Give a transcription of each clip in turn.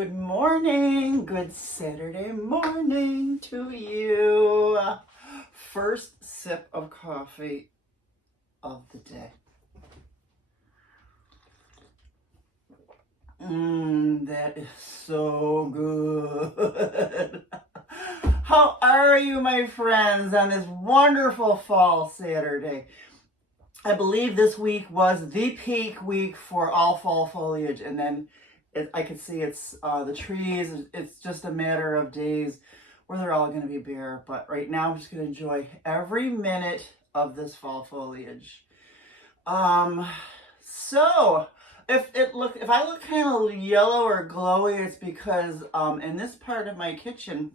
Good morning. Good Saturday morning to you. First sip of coffee of the day. That is so good. How are you, my friends, on this wonderful fall Saturday? I believe this week was the peak week for all fall foliage, and then I can see it's the trees. It's just a matter of days where they're all going to be bare. But right now, I'm just going to enjoy every minute of this fall foliage. So if I look kind of yellow or glowy, it's because in this part of my kitchen,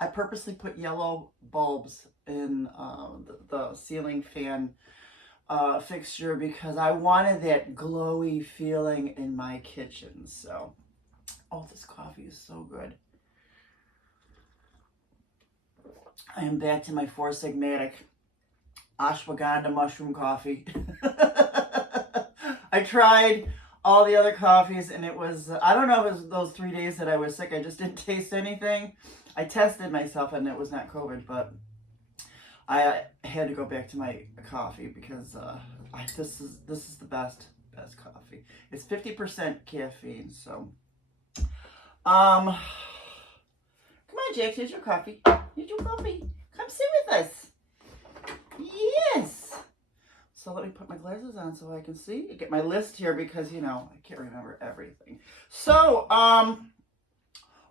I purposely put yellow bulbs in the ceiling fan fixture because I wanted that glowy feeling in my kitchen. So, oh, this coffee is so good. I am back to my Four Sigmatic ashwagandha mushroom coffee. I tried all the other coffees and it was, I don't know if it was those 3 days that I was sick. I just didn't taste anything. I tested myself and it was not COVID, but I had to go back to my coffee because this is the best coffee. It's 50% caffeine, so come on, Jack, here's your coffee. Here's your coffee. Come sit with us. Yes. So let me put my glasses on so I can see. Get my list here because I can't remember everything. So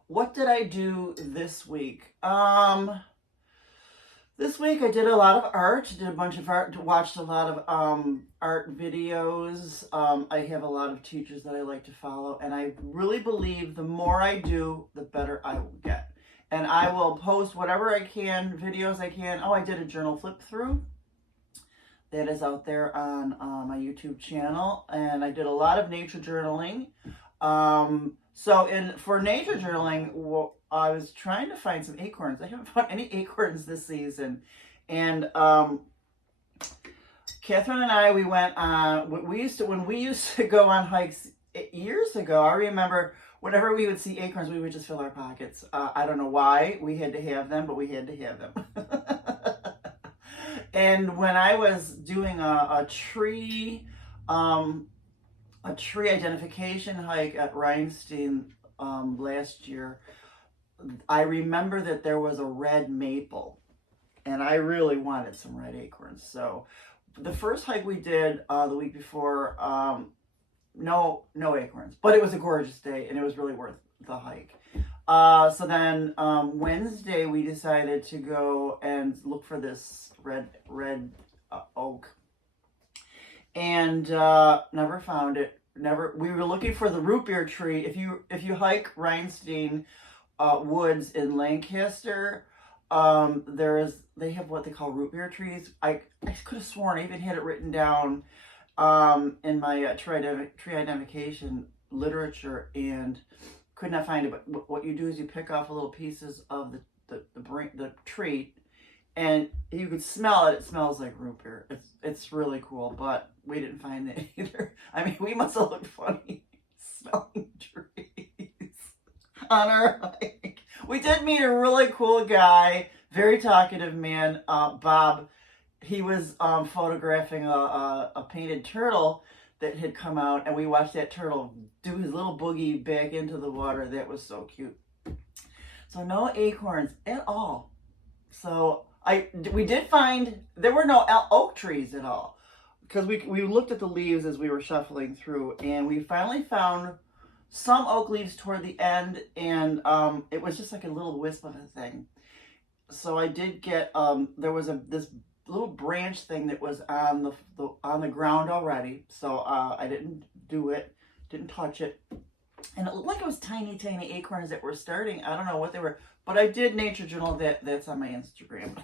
what did I do this week? This week I did a lot of art, did a bunch of art, watched a lot of art videos. I have a lot of teachers that I like to follow, and I really believe the more I do, the better I will get. And I will post whatever I can, videos I can. Oh, I did a journal flip through. That is out there on my YouTube channel, and I did a lot of nature journaling. For nature journaling, I was trying to find some acorns. I haven't found any acorns this season. And Catherine and I, we went on, when we used to go on hikes years ago, I remember whenever we would see acorns, we would just fill our pockets. I don't know why we had to have them, but we had to have them. And when I was doing a tree identification hike at Rhinestein last year, I remember that there was a red maple, and I really wanted some red acorns. So the first hike we did the week before, no acorns, but it was a gorgeous day, and it was really worth the hike. So then Wednesday we decided to go and look for this red oak, and never found it. We were looking for the root beer tree. If you hike Rhinestein woods in Lancaster, they have what they call root beer trees. I could have sworn I even had it written down in my tree identification literature and could not find it. But what you do is you pick off little pieces of the tree, and you could smell it. It smells like root beer. It's really cool, but we didn't find it either. I mean, we must have looked funny smelling trees on our hike. We did meet a really cool guy, very talkative man, Bob. He was photographing a painted turtle that had come out, and we watched that turtle do his little boogie back into the water. That was so cute. So no acorns at all. So we did find there were no oak trees at all, because we looked at the leaves as we were shuffling through, and we finally found some oak leaves toward the end, and it was just like a little wisp of a thing. So I did get there was this little branch thing that was on the ground already, so I didn't touch it, and it looked like it was tiny acorns that were starting. I don't know what they were, but I did nature journal that's on my Instagram.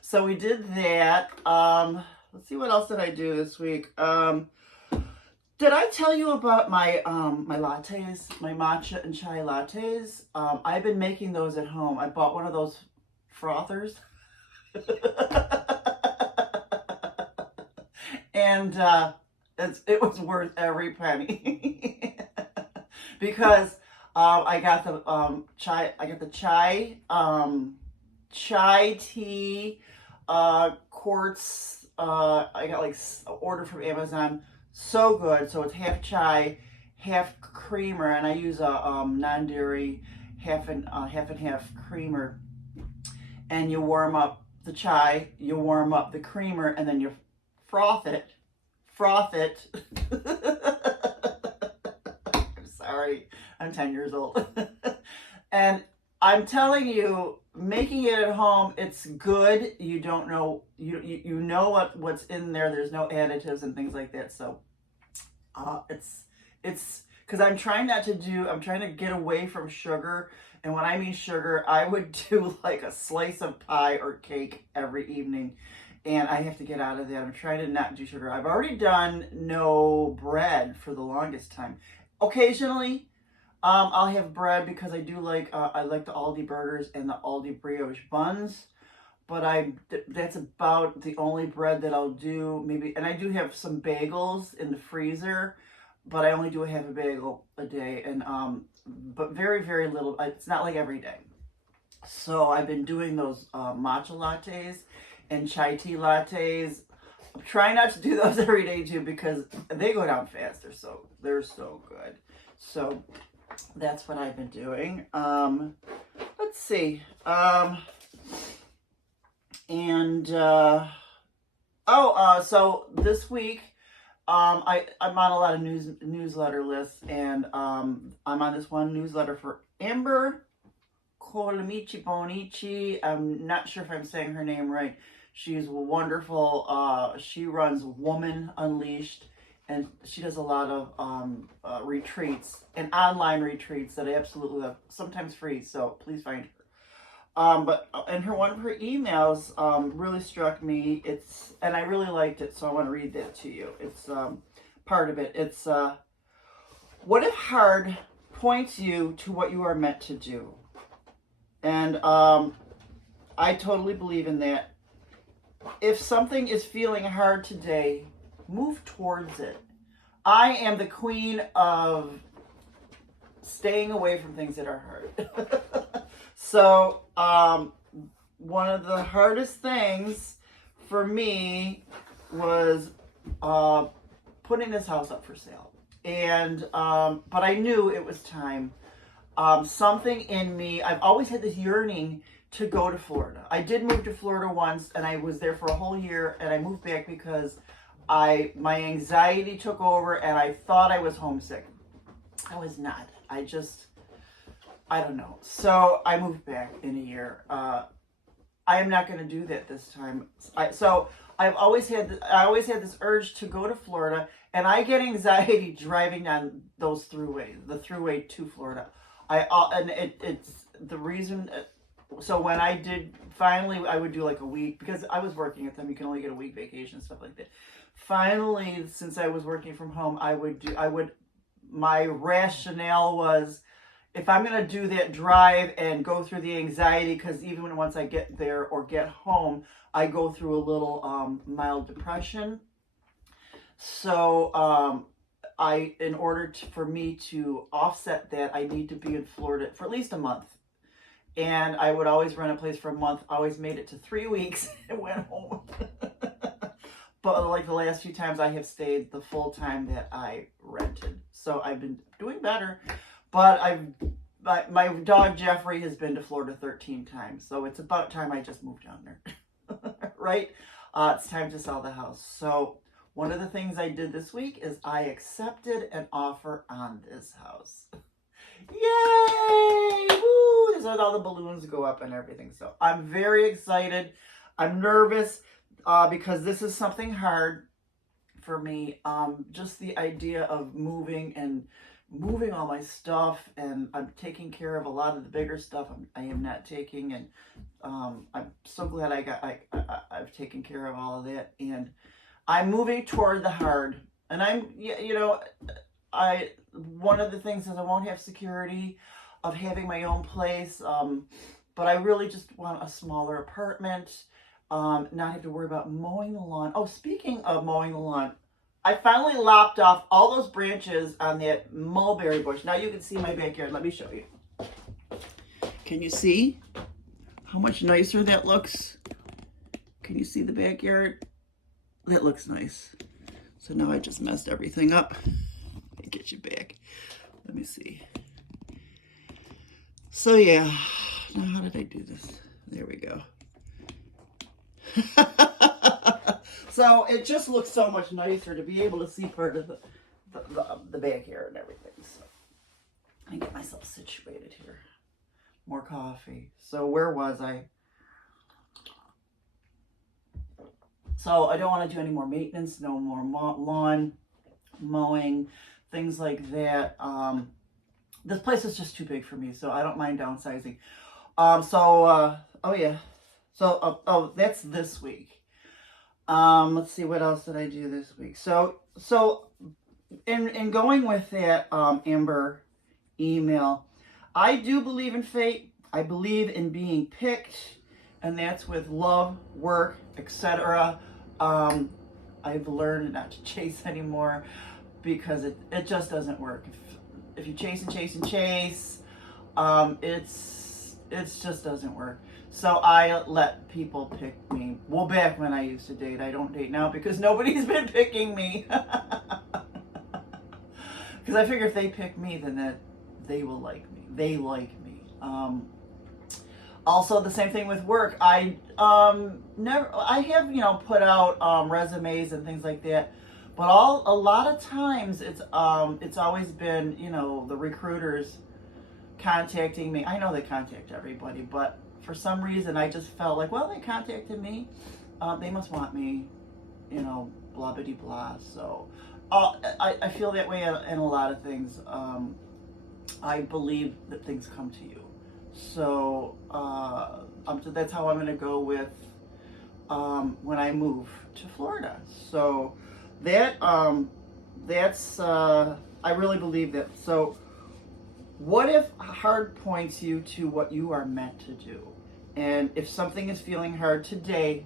So we did that. Let's see, what else did I do this week? Did I tell you about my my lattes, my matcha and chai lattes? I've been making those at home. I bought one of those frothers. And it was worth every penny. because I got the chai tea quarts. I got like order from Amazon. So good. So it's half chai, half creamer, and I use a non-dairy half and half creamer. And you warm up the chai, you warm up the creamer, and then you froth it. Froth it. I'm sorry, I'm 10 years old. And I'm telling you, making it at home, it's good. You don't know, you know what's in there. There's no additives and things like that. So it's because I'm trying to get away from sugar. And when I mean sugar, I would do like a slice of pie or cake every evening. And I have to get out of that. I'm trying to not do sugar. I've already done no bread for the longest time. Occasionally, I'll have bread because I do like I like the Aldi burgers and the Aldi brioche buns. But that's about the only bread that I'll do. Maybe, and I do have some bagels in the freezer, but I only do half a bagel a day, and but very, very little. It's not like every day. So I've been doing those matcha lattes and chai tea lattes. I'm trying not to do those every day too because they go down fast. They're so good. So that's what I've been doing. Let's see. So this week, I'm on a lot of newsletter lists, and I'm on this one newsletter for Amber Colamici Bonici. I'm not sure if I'm saying her name right. She's wonderful. She runs Woman Unleashed, and she does a lot of retreats and online retreats that I absolutely love, sometimes free, so please find her. But and one of her emails really struck me. And I really liked it, so I want to read that to you. It's part of it. It's what if hard points you to what you are meant to do? And I totally believe in that. If something is feeling hard today, move towards it. I am the queen of staying away from things that are hard. So, one of the hardest things for me was putting this house up for sale. And, but I knew it was time. Something in me, I've always had this yearning to go to Florida. I did move to Florida once, and I was there for a whole year, and I moved back because my anxiety took over, and I thought I was homesick. I was not. I don't know. So I moved back in a year. I am not going to do that this time. I always had this urge to go to Florida, and I get anxiety driving on those throughways, the throughway to Florida. It's the reason. So when I did finally, I would do like a week because I was working at them. You can only get a week vacation, stuff like that. Finally, since I was working from home, my rationale was, if I'm going to do that drive and go through the anxiety, because even once I get there or get home, I go through a little mild depression. So for me to offset that, I need to be in Florida for at least a month. And I would always rent a place for a month. Always made it to 3 weeks and went home. But like the last few times, I have stayed the full time that I rented. So I've been doing better. But my dog Jeffrey has been to Florida 13 times. So it's about time I just moved down there. Right? It's time to sell the house. So one of the things I did this week is I accepted an offer on this house. Yay! Woo! This is all the balloons go up and everything. So I'm very excited. I'm nervous because this is something hard for me. Just the idea of moving all my stuff, and I'm taking care of a lot of the bigger stuff I am not taking, and I'm so glad I've taken care of all of that, and I'm moving toward the hard. And one of the things is I won't have security of having my own place, but I really just want a smaller apartment, not have to worry about mowing the lawn. Oh, speaking of mowing the lawn, I finally lopped off all those branches on that mulberry bush. Now you can see my backyard. Let me show you. Can you see how much nicer that looks? Can you see the backyard? That looks nice. So now I just messed everything up. Let me get you back. Let me see. So yeah, now how did I do this? There we go. So it just looks so much nicer to be able to see part of the backyard and everything. So I get myself situated here. More coffee. So where was I? So I don't want to do any more maintenance, no more lawn mowing, things like that. This place is just too big for me, so I don't mind downsizing. Oh yeah. So, oh, that's this week. Let's see, what else did I do this week? So in going with that, Amber email, I do believe in fate. I believe in being picked, and that's with love, work, etc. I've learned not to chase anymore because it just doesn't work. If you chase and chase and chase, it just doesn't work. So I let people pick me. Well, back when I used to date, I don't date now because nobody's been picking me. Because I figure if they pick me, then that they will like me. They like me. Also, the same thing with work. I have put out resumes and things like that, but a lot of times it's always been the recruiters contacting me. I know they contact everybody, but for some reason I just felt like, well, they contacted me, they must want me, blah blah blah. So I feel that way in a lot of things. I believe that things come to you. So that's how I'm going to go with when I move to Florida. So that's I really believe that. So what if hard points you to what you are meant to do? And if something is feeling hard today,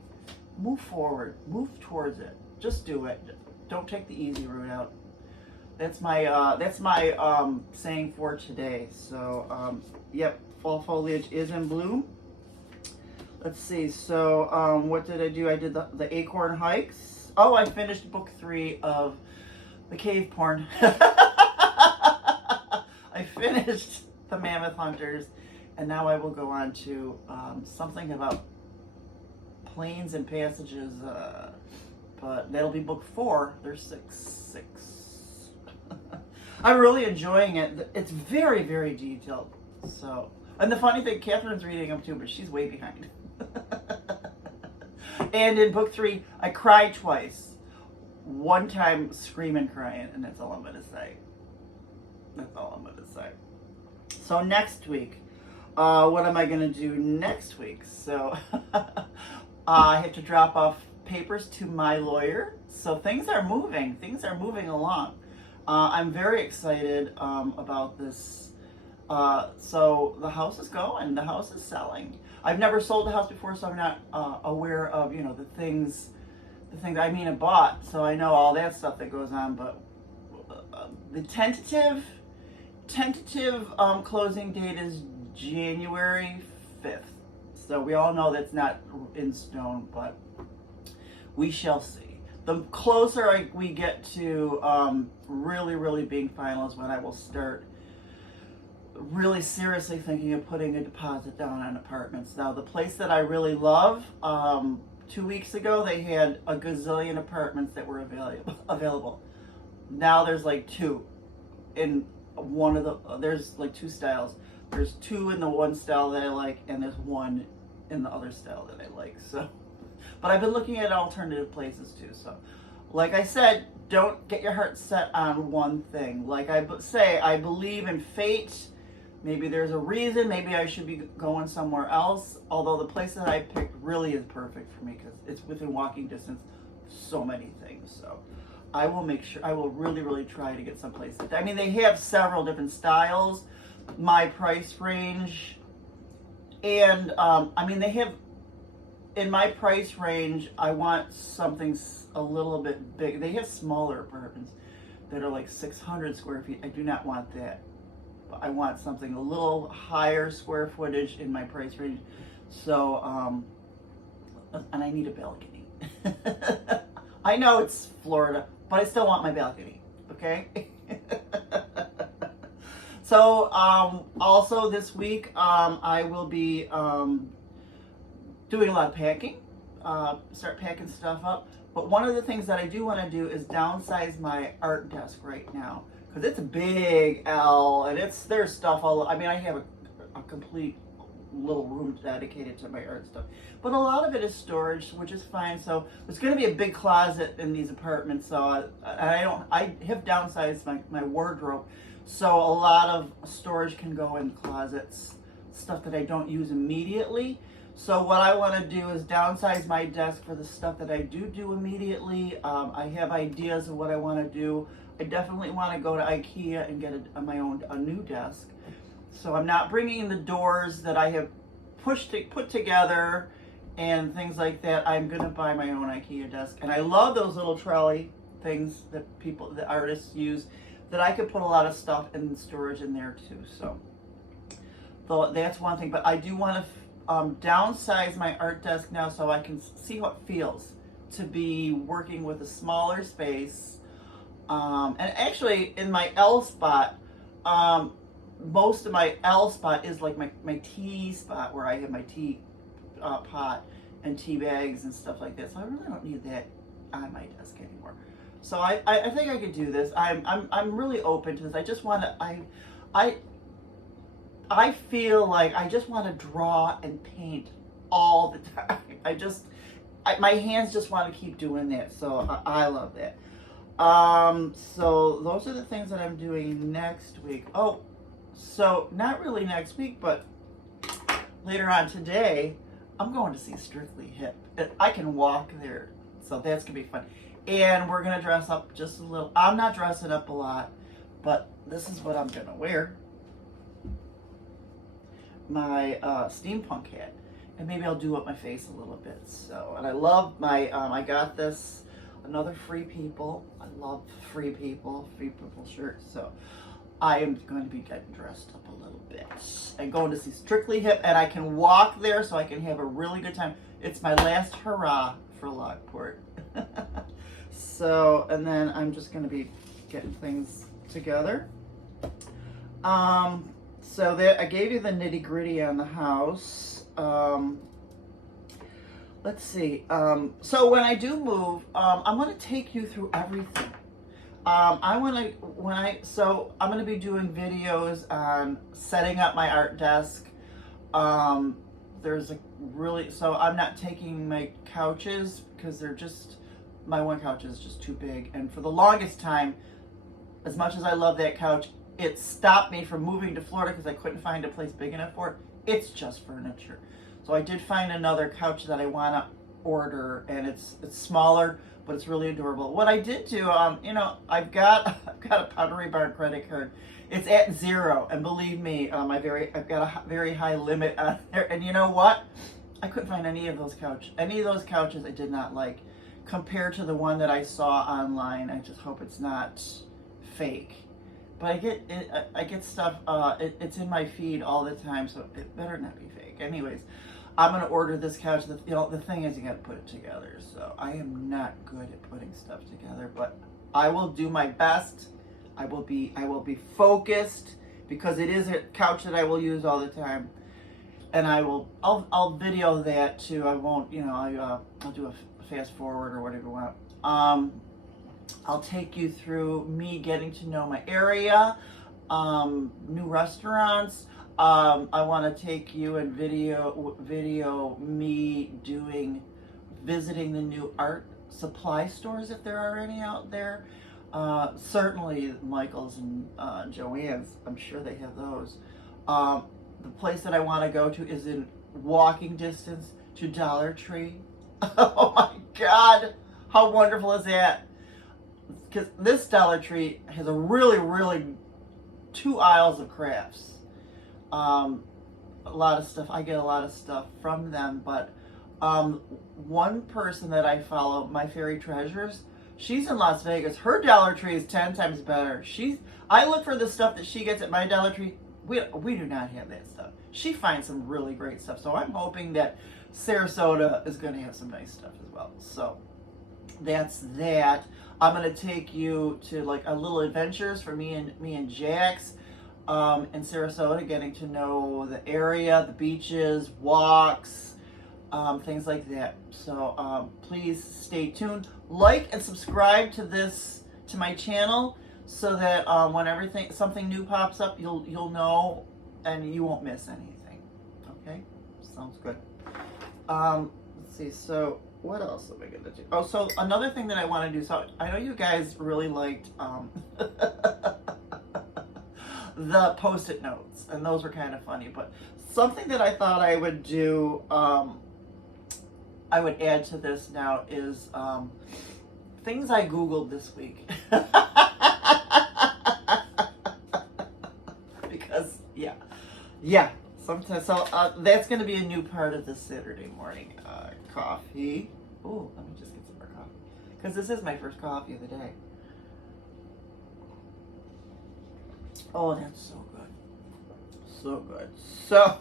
move forward, move towards it. Just do it. Don't take the easy route out. That's my saying for today. So yep, fall foliage is in bloom. Let's see. So what did I do? I did the acorn hikes. Oh, I finished book 3 of the cave porn. I finished the Mammoth Hunters, and now I will go on to something about plains and passages, but that'll be book 4. There's 6. I'm really enjoying it. It's very, very detailed. So, and the funny thing, Catherine's reading them too, but she's way behind. And in book 3, I cried twice. One time screaming, crying, and that's all I'm gonna say. That's all I'm gonna say. So next week, what am I gonna do next week? So I have to drop off papers to my lawyer. So things are moving. Things are moving along. I'm very excited about this. So the house is going. The house is selling. I've never sold a house before, so I'm not aware of the things I bought. So I know all that stuff that goes on, but the tentative closing date is January 5th. So we all know that's not in stone, but we shall see. The closer we get to really being final is when I will start really seriously thinking of putting a deposit down on apartments. Now, the place that I really love, 2 weeks ago, they had a gazillion apartments that were available. Now there's like 2 in there's like 2 styles. There's 2 in the one style that I like, and there's 1 in the other style that I like. So, but I've been looking at alternative places too. So, like I said, don't get your heart set on one thing. Like I say, I believe in fate. Maybe there's a reason. Maybe I should be going somewhere else. Although the place that I picked really is perfect for me because it's within walking distance. So many things. So I will make sure. I will really try to get someplace. I mean, they have several different styles. My price range, and I mean, they have in my price range, I want something a little bit big. They have smaller apartments that are like 600 square feet. I do not want that. I want something a little higher square footage in my price range. So, and I need a balcony. I know it's Florida, but I still want my balcony, okay? So, also this week, I will be doing a lot of packing, start packing stuff up. But one of the things that I do want to do is downsize my art desk right now, because it's a big L, and there's stuff all. I mean, I have a complete little room dedicated to my art stuff, but a lot of it is storage, which is fine. So there's going to be a big closet in these apartments. So I have downsized my wardrobe, so a lot of storage can go in closets, stuff that I don't use immediately. So what I want to do is downsize my desk for the stuff that I do immediately. I have ideas of what I want to do. I definitely want to go to IKEA and get a new desk. So I'm not bringing the doors that I have put together and things like that. I'm going to buy my own IKEA desk. And I love those little trolley things that the artists use, that I could put a lot of stuff in storage in there too. So that's one thing. But I do want to downsize my art desk now so I can see how it feels to be working with a smaller space. And actually in my L spot, most of my L spot is like my tea spot, where I have my tea pot and tea bags and stuff like that. So I really don't need that on my desk anymore. So I think I could do this. I'm really open to this. I just want to, I feel like I just want to draw and paint all the time. My hands just want to keep doing that. So I love that. So those are the things that I'm doing next week. Oh, so not really next week, but later on today, I'm going to see Strictly Hip. I can walk there, so that's gonna be fun. And we're gonna dress up just a little. I'm not dressing up a lot, but this is what I'm gonna wear. My steampunk hat, and maybe I'll do up my face a little bit. So, and I love my I got this, another Free People. I love Free People shirt. So I am going to be getting dressed up a little bit and going to see Strictly Hip, and I can walk there so I can have a really good time. It's my last hurrah for Lockport. So, and then I'm just going to be getting things together. So that I gave you the nitty gritty on the house. Let's see. So when I do move, I'm going to take you through everything. I'm going to be doing videos on setting up my art desk. So I'm not taking my couches because my one couch is just too big. And for the longest time, as much as I love that couch, it stopped me from moving to Florida because I couldn't find a place big enough for it. It's just furniture. So I did find another couch that I want to order, and it's smaller, but it's really adorable. What I did do, I've got a Pottery Barn credit card. It's at 0, and believe me, I've got a very high limit on there. And you know what? I couldn't find any of those couches I did not like, compared to the one that I saw online. I just hope it's not fake. But I get stuff. It's in my feed all the time, so it better not be fake. Anyways, I'm gonna order this couch. The thing is, you gotta put it together. So I am not good at putting stuff together, but I will do my best. I will be focused, because it is a couch that I will use all the time, and I'll video that too. I won't, I'll do a fast forward or whatever you want. I'll take you through me getting to know my area, new restaurants. I want to take you and video me visiting the new art supply stores, if there are any out there. Certainly Michael's and Joann's, I'm sure they have those. The place that I want to go to is in walking distance to Dollar Tree. Oh my God, how wonderful is that? Because this Dollar Tree has a really, really 2 aisles of crafts. A lot of stuff. I get a lot of stuff from them, but One person that I follow, My Fairy Treasures, she's in Las Vegas. Her Dollar Tree is 10 times better. I look for the stuff that she gets at my Dollar Tree. We do not have that stuff. She finds some really great stuff. So I'm hoping that Sarasota is going to have some nice stuff as well. So that's that. I'm going to take you to like a little adventures for me and Jax in Sarasota, getting to know the area, the beaches, walks, things like that. So please stay tuned. Like and subscribe to my channel, so that when something new pops up, you'll know and you won't miss anything. Okay, sounds good. Let's see. So what else am I gonna do? Oh, so another thing that I want to do. So I know you guys really liked the Post-it notes, and those were kind of funny. But something that I thought I would do, I would add to this now is things I Googled this week. Because, yeah. Sometimes, so that's going to be a new part of this Saturday morning coffee. Oh, let me just get some more coffee. Because this is my first coffee of the day. Oh, that's so good. So good. So,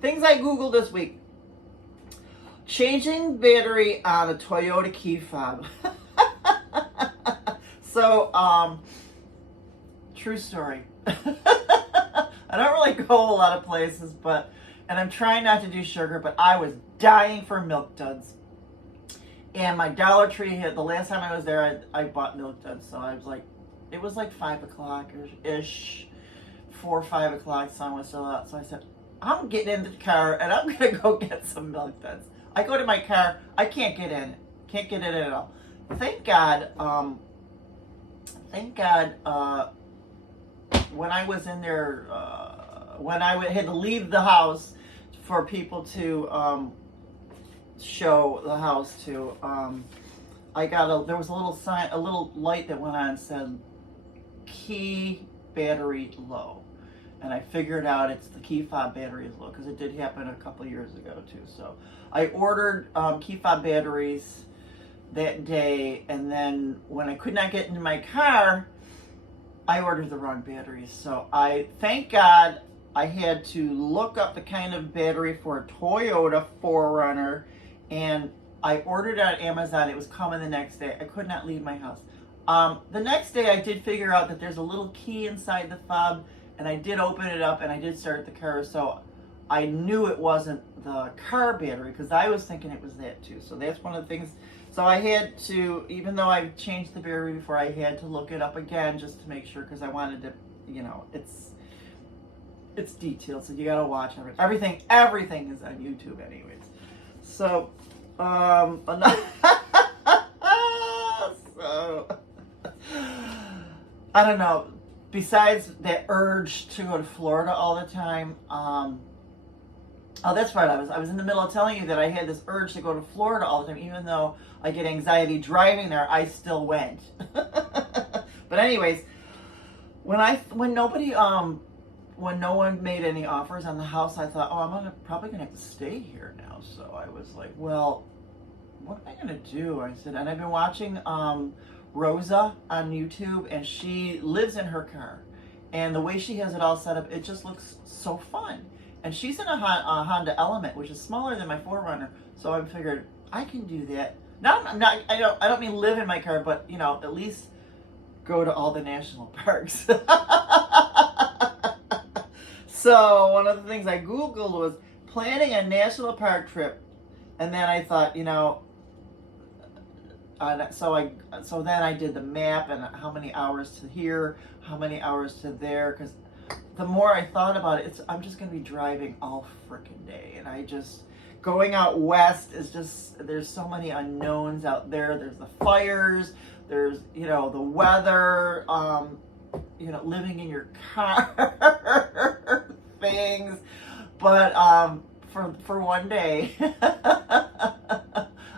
things I Googled this week. Changing battery on a Toyota key fob. So, true story. I don't really go a lot of places, and I'm trying not to do sugar, but I was dying for Milk Duds. And my Dollar Tree the last time I was there, I bought Milk Duds. So I was like, it was like 5 o'clock-ish, 4 or 5 o'clock, sun was still out. So I said, I'm getting in the car and I'm going to go get some Milk Duds. I go to my car, I can't get in it. Can't get in it at all. Thank God, when I was in there, when I had to leave the house for people to show the house to, there was a little sign, a little light that went on and said, key battery low. And I figured out it's the key fob battery is low, because it did happen a couple years ago too. So I ordered key fob batteries that day, and then when I could not get into my car, I ordered the wrong batteries. So thank God, I had to look up the kind of battery for a Toyota 4Runner, and I ordered it on Amazon. It was coming the next day. I could not leave my house. The next day, I did figure out that there's a little key inside the fob, and I did open it up, and I did start the car. So I knew it wasn't the car battery, because I was thinking it was that too. So that's one of the things. So I had to, even though I've changed the battery before, I had to look it up again just to make sure, because I wanted to, it's detailed, so you gotta watch everything. Everything is on YouTube anyways. So, so, I don't know, besides that urge to go to Florida all the time, oh, that's right. I was in the middle of telling you that I had this urge to go to Florida all the time, even though I get anxiety driving there. I still went. But anyways, when no one made any offers on the house, I thought, oh, I'm probably gonna have to stay here now. So I was like, well, what am I gonna do? I said, and I've been watching Rosa on YouTube, and she lives in her car, and the way she has it all set up, it just looks so fun. And she's in a Honda Element, which is smaller than my 4Runner. So I figured I can do that. I don't mean live in my car, but at least go to all the national parks. So one of the things I Googled was planning a national park trip, and then I thought, so then I did the map and how many hours to here, how many hours to there, because the more I thought about it, I'm just going to be driving all freaking day. And going out west is there's so many unknowns out there. There's the fires, there's, the weather, living in your car, things. But for one day,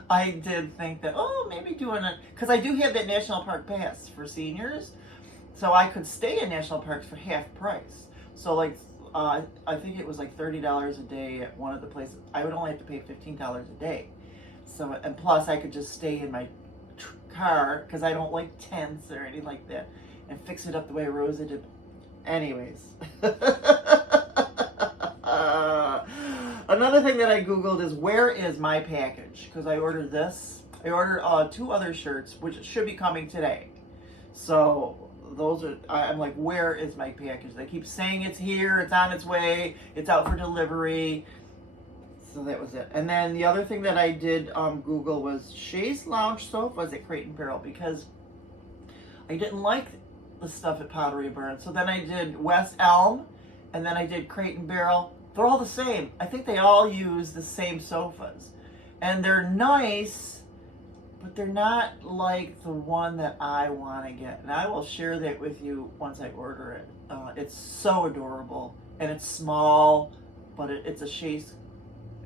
I did think that, maybe because I do have that National Park Pass for seniors. So I could stay in national parks for half price. So I think it was like $30 a day at one of the places. I would only have to pay $15 a day. So, and plus I could just stay in my car because I don't like tents or anything like that, and fix it up the way Rosa did. Anyways. Another thing that I Googled is where is my package? Because I ordered this. I ordered 2 other shirts, which should be coming today. So those are, I'm like, where is my package? They keep saying it's here, it's on its way, it's out for delivery. So that was it. And then the other thing that I did Google was Chaise Lounge sofas at Crate and Barrel, because I didn't like the stuff at Pottery Barn. So then I did West Elm, and then I did Crate and Barrel. They're all the same. I think they all use the same sofas. And they're nice, but they're not like the one that I want to get. And I will share that with you once I order it. It's so adorable. And it's small, but it's a chaise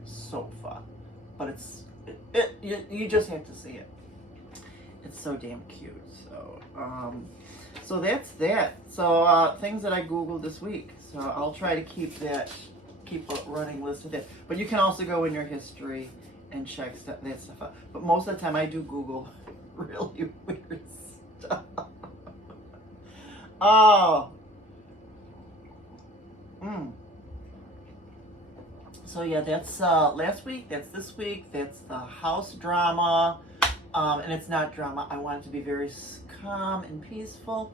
sofa. But you just have to see it. It's so damn cute. So that's that. So things that I Googled this week. So I'll try to keep a running list of that. But you can also go in your history and check that stuff out. But most of the time I do Google really weird stuff. Oh. So yeah, that's last week, that's this week, that's the house drama. And it's not drama. I want it to be very calm and peaceful.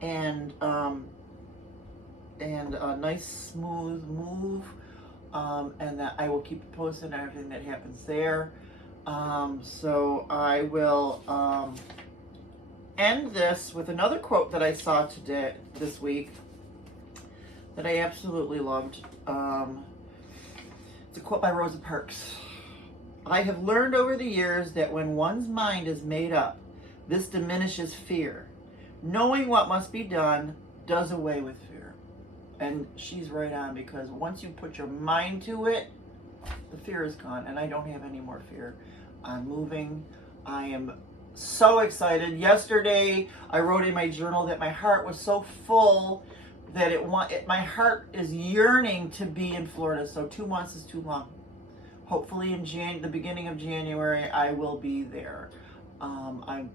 And a nice smooth move. And that I will keep you posted on everything that happens there. So I will end this with another quote that I saw this week that I absolutely loved. It's a quote by Rosa Parks. I have learned over the years that when one's mind is made up, this diminishes fear. Knowing what must be done does away with fear. And she's right on, because once you put your mind to it, the fear is gone, and I don't have any more fear. I'm moving. I am so excited. Yesterday, I wrote in my journal that my heart was so full that my heart is yearning to be in Florida. So 2 months is too long. Hopefully in the beginning of January, I will be there. I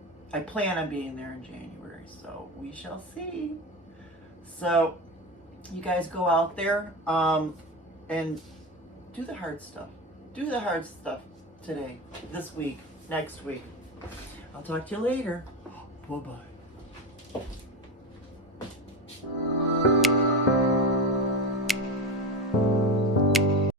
plan on being there in January, so we shall see. So you guys go out there and do the hard stuff. Do the hard stuff today, this week, next week. I'll talk to you later. Bye-bye.